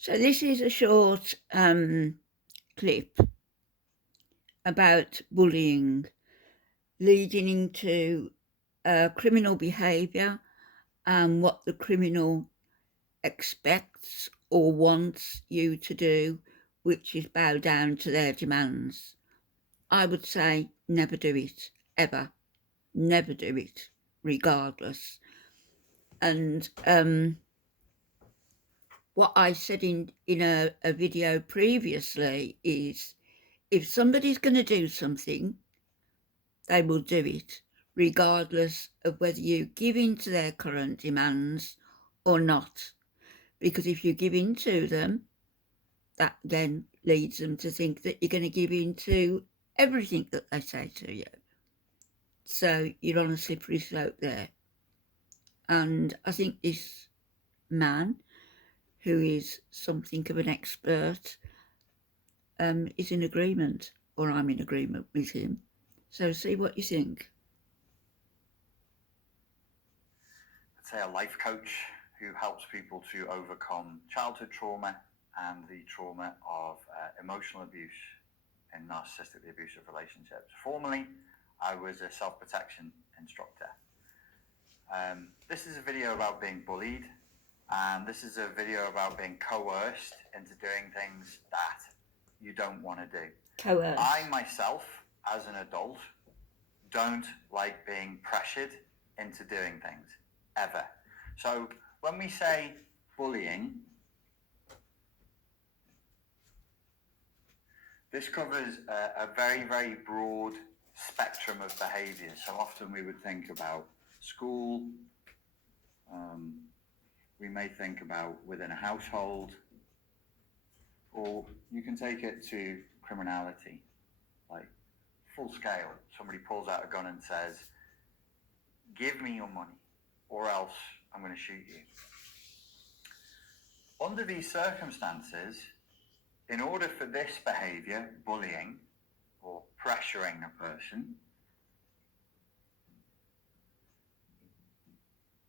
So this is a short clip about bullying leading into criminal behaviour and what the criminal expects or wants you to do, which is bow down to their demands. I would say never do it, ever. Never do it, regardless. And what I said in a video previously is, if somebody's going to do something, they will do it, regardless of whether you give in to their current demands or not. Because if you give in to them, that then leads them to think that you're going to give in to everything that they say to you. So you're on a slippery slope there. And I think this man, who is something of an expert, is in agreement, or I'm in agreement with him. So see what you think. I'd say a life coach who helps people to overcome childhood trauma and the trauma of emotional abuse in narcissistically abusive relationships. Formerly, I was a self-protection instructor. This is a video about being bullied, and this is a video about being coerced into doing things that you don't want to do. Coerced. I myself, as an adult, don't like being pressured into doing things, ever. So when we say bullying, this covers a very, very broad spectrum of behaviours. So often we would think about school, we may think about within a household, or you can take it to criminality, like full scale. Somebody pulls out a gun and says, "Give me your money, or else I'm going to shoot you." Under these circumstances, in order for this behaviour, bullying or pressuring a person,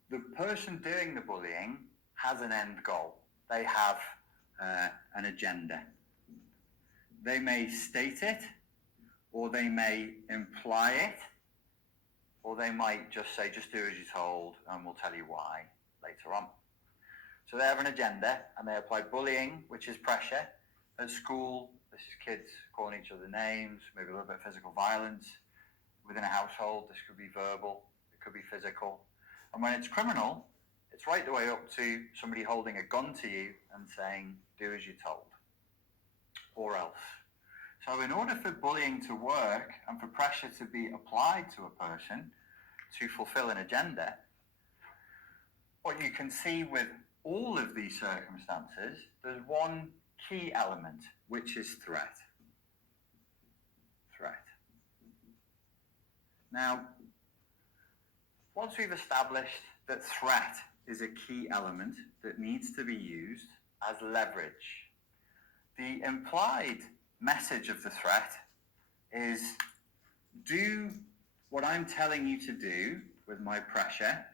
the person doing the bullying has an end goal. They have an agenda. They may state it, or they may imply it, or they might just say, "Just do as you're told, and we'll tell you why later on." So they have an agenda, and they apply bullying, which is pressure. At school, this is kids calling each other names, maybe a little bit of physical violence. Within a household, this could be verbal, it could be physical. And when it's criminal, it's right the way up to somebody holding a gun to you and saying, "Do as you're told, or else." So in order for bullying to work and for pressure to be applied to a person to fulfill an agenda, what you can see with all of these circumstances, there's one key element, which is threat. Threat. Now, once we've established that threat is a key element that needs to be used as leverage, the implied message of the threat is, do what I'm telling you to do with my pressure,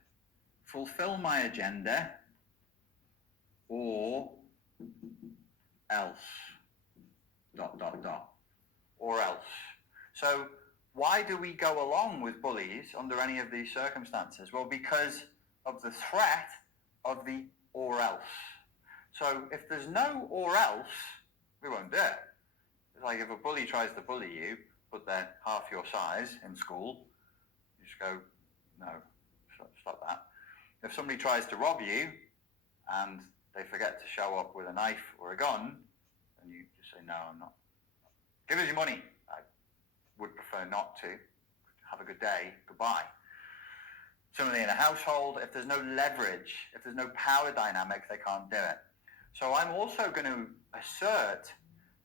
fulfill my agenda, or else, ... or else. So why do we go along with bullies under any of these circumstances? Well, because of the threat of the or else. So if there's no or else, we won't do it. It's like if a bully tries to bully you, but they're half your size in school, you just go, "No, stop that." If somebody tries to rob you and they forget to show up with a knife or a gun, and you just say, "No, I'm not. Give us your money." I would prefer not to. Have a good day. Goodbye. Similarly, in a household, if there's no leverage, if there's no power dynamic, they can't do it. So I'm also going to assert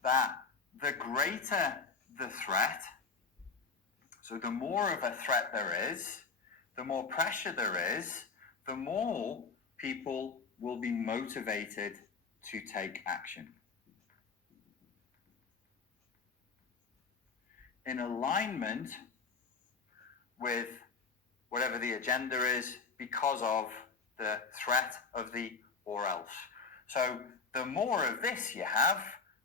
that the greater the threat, so the more of a threat there is, the more pressure there is, the more people will be motivated to take action. In alignment with whatever the agenda is, because of the threat of the or else. So the more of this you have,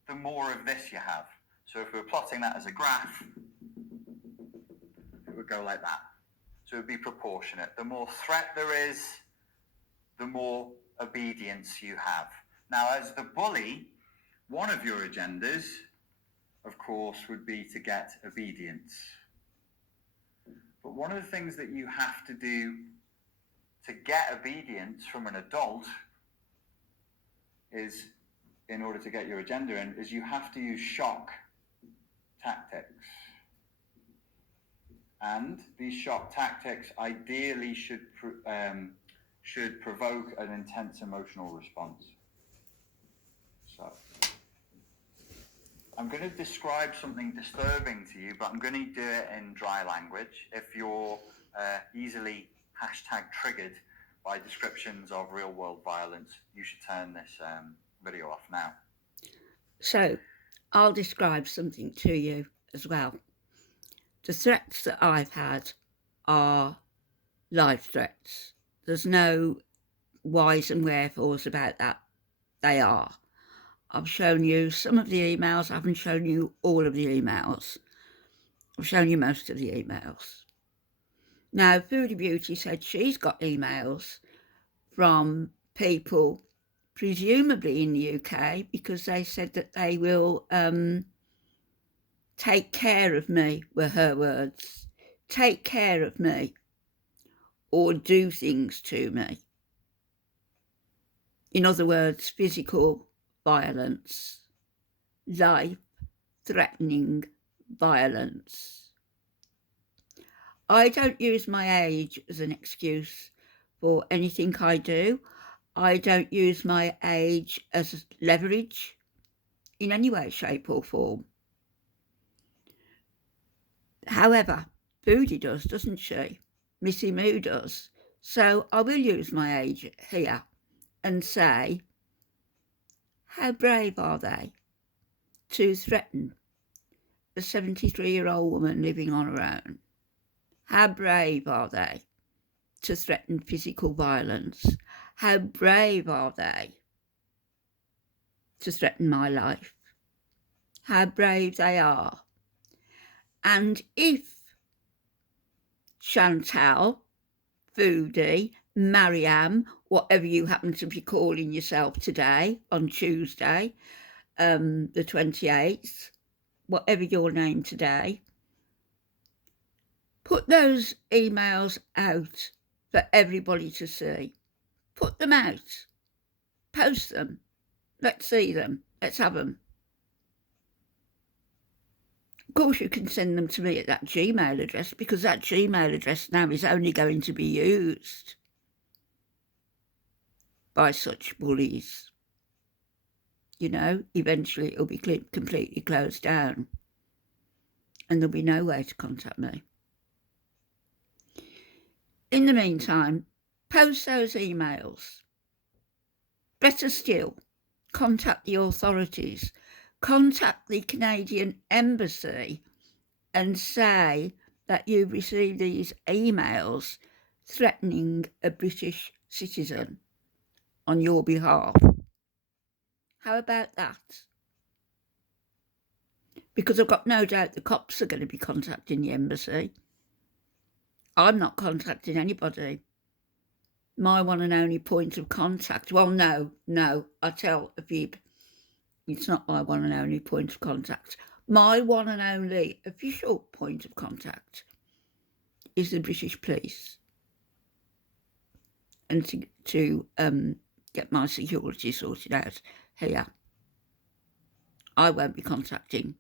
the more of this you have. So if we're plotting that as a graph, it would go like that. So it would be proportionate. The more threat there is, the more obedience you have. Now, as the bully, one of your agendas, of course, would be to get obedience. But one of the things that you have to do to get obedience from an adult is, in order to get your agenda in, is you have to use shock tactics. And these shock tactics ideally should provoke an intense emotional response. So I'm going to describe something disturbing to you, but I'm going to do it in dry language. If you're easily #triggered by descriptions of real world violence, you should turn this video off now. So I'll describe something to you as well. The threats that I've had are life threats. There's no whys and wherefores about that. They are. I've shown you some of the emails. I haven't shown you all of the emails. I've shown you most of the emails. Now, Foodie Beauty said she's got emails from people, presumably in the UK, because they said that they will take care of me, were her words. Take care of me or do things to me. In other words, physical violence, life-threatening violence. I don't use my age as an excuse for anything I do. I don't use my age as leverage in any way, shape or form. However, Foodie does, doesn't she? Missy Moo does. So I will use my age here and say, how brave are they to threaten a 73-year-old woman living on her own? How brave are they to threaten physical violence? How brave are they to threaten my life? How brave they are. And if Chantal, Foodie, Mariam, whatever you happen to be calling yourself today on Tuesday, the 28th, whatever your name today, put those emails out for everybody to see. Put them out. Post them. Let's see them. Let's have them. Of course, you can send them to me at that Gmail address, because that Gmail address now is only going to be used by such bullies. You know, eventually it'll be completely closed down and there'll be no way to contact me. In the meantime, post those emails. Better still, contact the authorities. Contact the Canadian Embassy and say that you've received these emails threatening a British citizen on your behalf. How about that? Because I've got no doubt the cops are going to be contacting the embassy. I'm not contacting anybody. My one and only point of contact, well, no, I tell a fib. It's not my one and only point of contact. My one and only official point of contact is the British police. And to get my security sorted out here. I won't be contacting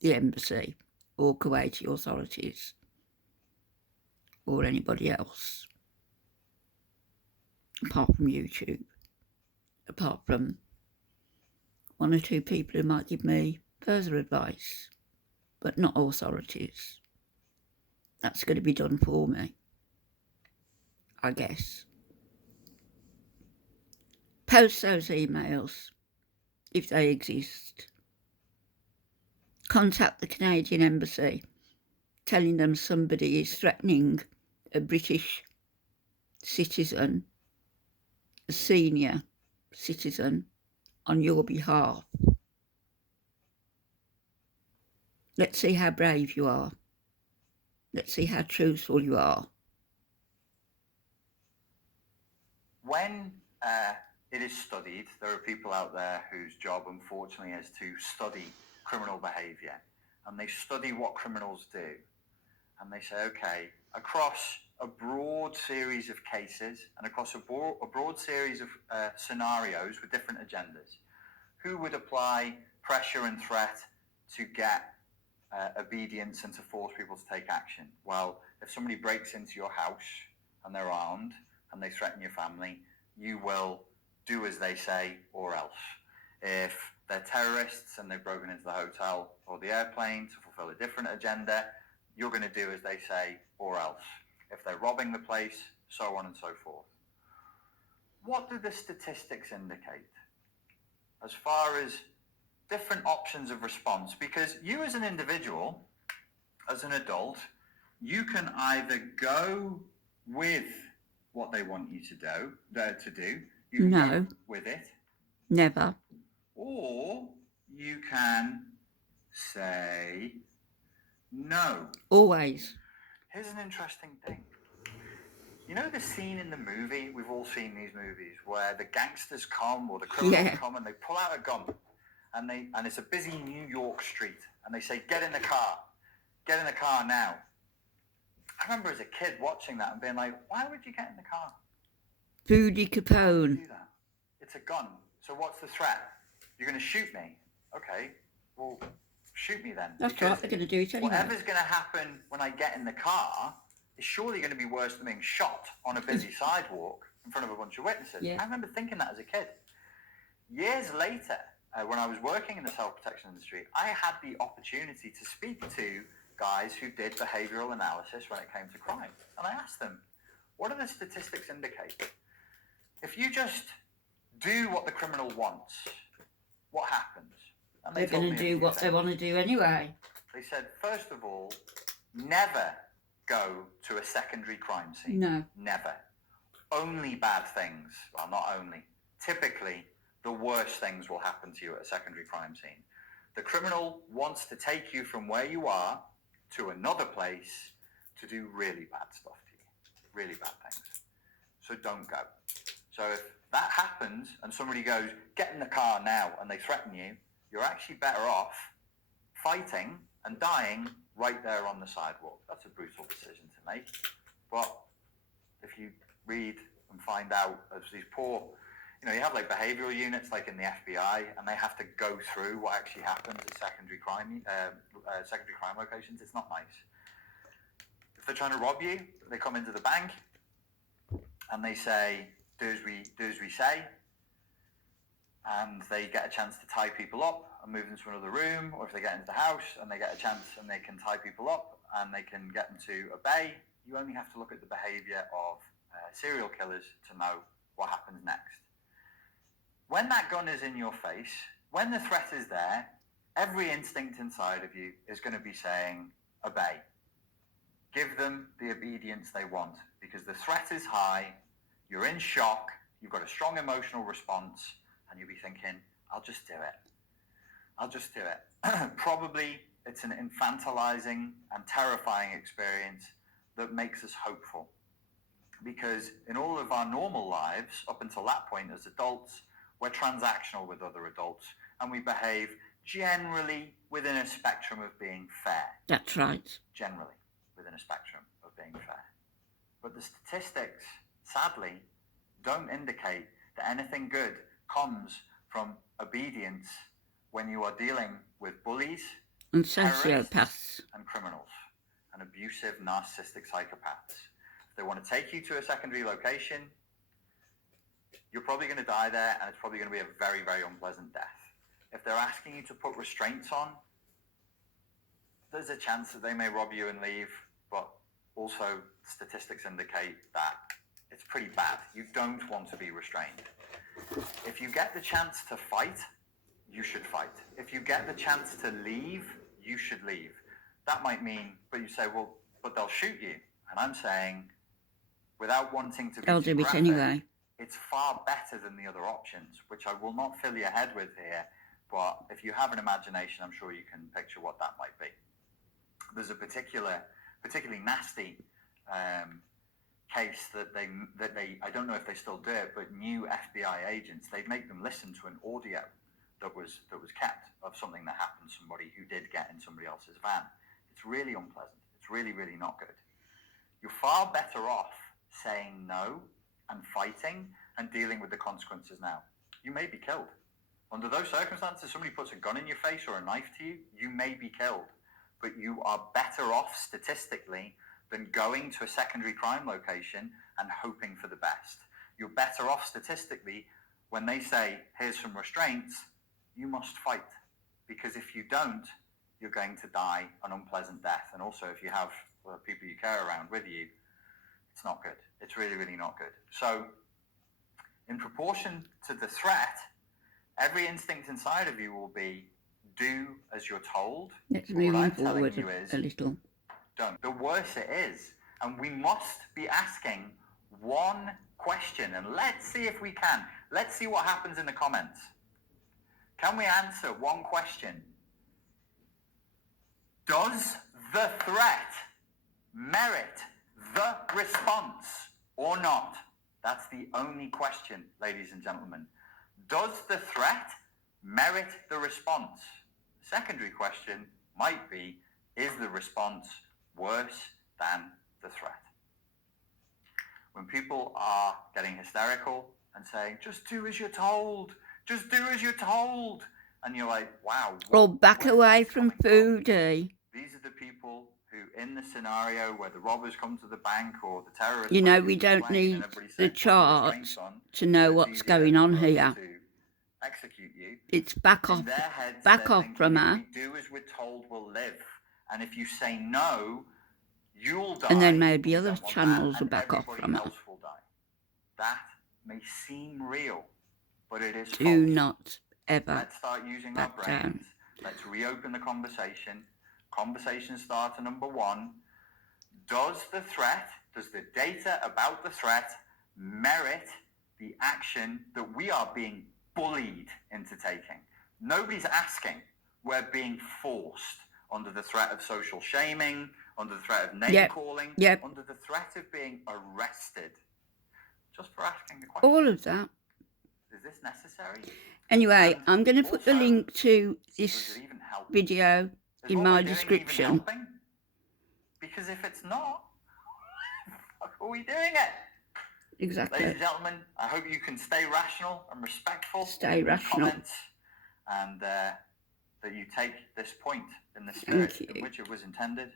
the embassy or Kuwaiti authorities or anybody else, apart from YouTube, apart from one or two people who might give me further advice, but not authorities. That's going to be done for me, I guess. Post those emails if they exist. Contact the Canadian Embassy, telling them somebody is threatening a British citizen, a senior citizen on your behalf. Let's see how brave you are. Let's see how truthful you are. When it is studied, there are people out there whose job, unfortunately, is to study criminal behaviour. And they study what criminals do. And they say, okay, across a broad series of cases and across a broad series of scenarios with different agendas, who would apply pressure and threat to get obedience and to force people to take action? Well, if somebody breaks into your house and they're armed and they threaten your family, you will do as they say or else. If they're terrorists and they've broken into the hotel or the airplane to fulfill a different agenda, you're going to do as they say or else. If they're robbing the place, so on and so forth. What do the statistics indicate as far as different options of response? Because you as an individual, as an adult, you can either go with what they want you to do. You can No. go with it. Never. Or you can say no. Always. Here's an interesting thing. You know the scene in the movie, we've all seen these movies, where the gangsters come or the criminals come and they pull out a gun and it's a busy New York street and they say, get in the car now. I remember as a kid watching that and being like, why would you get in the car? Booty Capone. Do that. It's a gun. So what's the threat? You're going to shoot me. Okay, well, shoot me then. That's right, they're going to do it anyway. Whatever's going to happen when I get in the car is surely going to be worse than being shot on a busy sidewalk in front of a bunch of witnesses. Yeah. I remember thinking that as a kid. Years later, when I was working in the self-protection industry, I had the opportunity to speak to guys who did behavioural analysis when it came to crime. And I asked them, what do the statistics indicate? If you just do what the criminal wants, what happens? And they're going to do what they want to do anyway. They said, first of all, never go to a secondary crime scene. No. Never. Only bad things. Well, not only. Typically, the worst things will happen to you at a secondary crime scene. The criminal wants to take you from where you are to another place to do really bad stuff to you. Really bad things. So don't go. So if that happens and somebody goes, get in the car now, and they threaten you, you're actually better off fighting and dying right there on the sidewalk. That's a brutal decision to make. But if you read and find out as these poor, you have like behavioural units like in the FBI, and they have to go through what actually happens at secondary crime locations. It's not nice. If they're trying to rob you, they come into the bank and they say, do as we say, and they get a chance to tie people up and move them to another room, or if they get into the house and they get a chance and they can tie people up and they can get them to obey, you only have to look at the behaviour of serial killers to know what happens next. When that gun is in your face, when the threat is there, every instinct inside of you is going to be saying, obey. Give them the obedience they want, because the threat is high, you're in shock, you've got a strong emotional response, and you'll be thinking, I'll just do it. I'll just do it. Probably it's an infantilizing and terrifying experience that makes us hopeful. Because in all of our normal lives, up until that point as adults, we're transactional with other adults, and we behave generally within a spectrum of being fair. That's right. Generally within a spectrum of being fair. But the statistics, sadly, don't indicate that anything good comes from obedience when you are dealing with bullies, and sociopaths, and criminals, and abusive, narcissistic psychopaths. If they want to take you to a secondary location, you're probably going to die there, and it's probably going to be a very, very unpleasant death. If they're asking you to put restraints on, there's a chance that they may rob you and leave, but also statistics indicate that it's pretty bad. You don't want to be restrained. If you get the chance to fight, you should fight. If you get the chance to leave, you should leave. That might mean, but you say, well, but they'll shoot you. And I'm saying, without wanting to be they'll do it anyway. it's far better than the other options, which I will not fill your head with here, but if you have an imagination, I'm sure you can picture what that might be. There's a particularly nasty case that they, I don't know if they still do it, but new FBI agents, they'd make them listen to an audio that was kept of something that happened to somebody who did get in somebody else's van. It's really unpleasant. It's really, really not good. You're far better off saying no and fighting and dealing with the consequences now. You may be killed. Under those circumstances, somebody puts a gun in your face or a knife to you, you may be killed. But you are better off statistically than going to a secondary crime location and hoping for the best. You're better off statistically when they say, here's some restraints, you must fight. Because if you don't, you're going to die an unpleasant death. And also, if you have people you care around with you, it's not good. It's really, really not good. So, in proportion to the threat, every instinct inside of you will be, do as you're told. Let's But move what on I'm telling forward you is, a little. don't. The worse it is. And we must be asking one question. And let's see if we can. Let's see what happens in the comments. Can we answer one question? Does the threat merit the response or not? That's the only question, ladies and gentlemen. Does the threat merit the response? Secondary question might be, is the response worse than the threat? When people are getting hysterical and saying, just do as you're told, just do as you're told, and you're like, wow. Or back away from foodie. These are the people who, in the scenario where the robbers come to the bank or the terrorists... You know, we don't need the charts to know what's going on here. Execute you. It's back off from her. If we do as we're told, we'll live. And if you say no, you'll die. And then maybe other channels will back off from her. Else will die. That may seem real, but it is Do false. not ever Let's start using our back brains. down. Let's reopen the conversation. Conversation starter number 1. Does the data about the threat merit the action that we are being bullied into taking? Nobody's asking. We're being forced under the threat of social shaming, under the threat of name calling, under the threat of being arrested. Just for asking the question. All of that. Is this necessary? Anyway, I'm going to put the link to this video in my description. Because if it's not, how are we doing it? Exactly. Ladies and gentlemen, I hope you can stay rational and respectful. Stay rational. Comments, and that you take this point in the spirit in which it was intended.